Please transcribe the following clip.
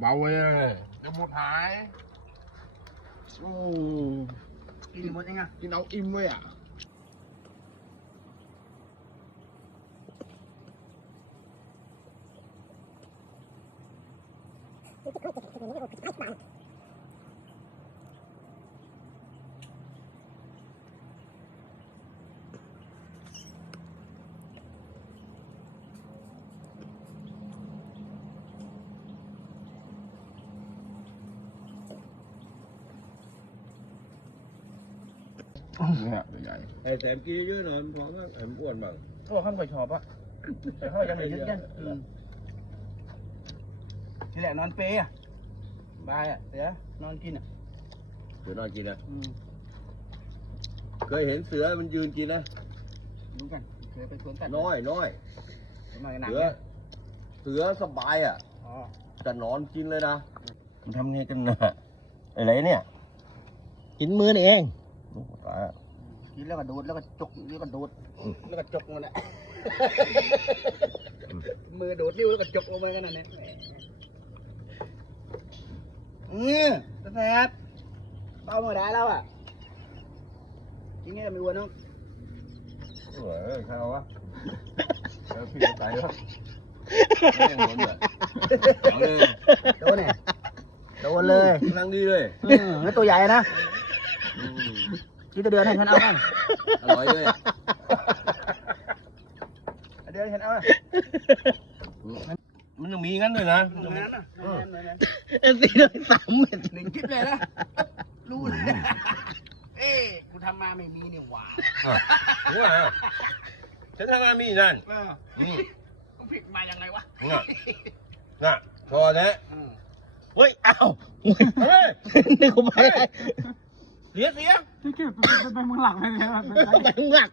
เบาๆเว้ยจะหมดหายโอ้ กินหมดยังไงกินเอาอิ่มเว้ยอะเนี่ยใหญ่ไอ้แสมกินเยอะหน่อยมันพอมั้งไอ้มันอ้วนบ้างเขาบอกข้ามก่อยชอบอะแต่เขาจะไม่ยึดกันอืมนี่แหละนอนเปย์อะบายอะเสือนอนกินอะเดี๋ยวนอนกินนะอืมเคยเห็นเสือมันยืนกินนะรู้กันเคยไปสวนสัตว์น้อยน้อยมาหนักเสือเนี่ยเสือสบายอะอ๋อจะนอนกินเลยนะมันทำไงกันนะอะไรเนี่ย กินมือนี่เองโอ้ตายอะ กินแล้วก็ดูดแล้วก็จกแล้วก็ดูดแล้วก็จกมันอะมือดูดนิ้วแล้วก็จกลงไปกันนั่นเนี่ยแหมอืมแซ่บเบาหมดได้แล้วอะกินนี่ก็ไม่อ้วนน้องเออใครเอาวะแล้วพี่จะตายวะไม่ยังโดนเลยเอาเลยโดนเนี่ยโดนเลยกำลังดีเลยอืมแล้วตัวใหญ่นะอืม คิดตัวเดือนให้ฉันเอาบ้างอร่อยเลยเดือนให้ฉันเอาบ้างมันต้องมีงั้นด้วยนะมันต้องมีนั้นนะนั้นนั้นเอ็นซีได้สามเม็ดหนึ่งคลิปเลยนะรู้เลยเอ้กูทำมาไม่มีเนี่ยหว่าอะหัวอะฉันทำงานมีนั่นเอออืมกูผิดมายังไงวะน่ะน่ะพอแล้วอืมเฮ้ย อ้าวเฮ้ยนึกว่าไป เสียเสียไปไปไปมึงหลังไปเลยไปข้างหลัง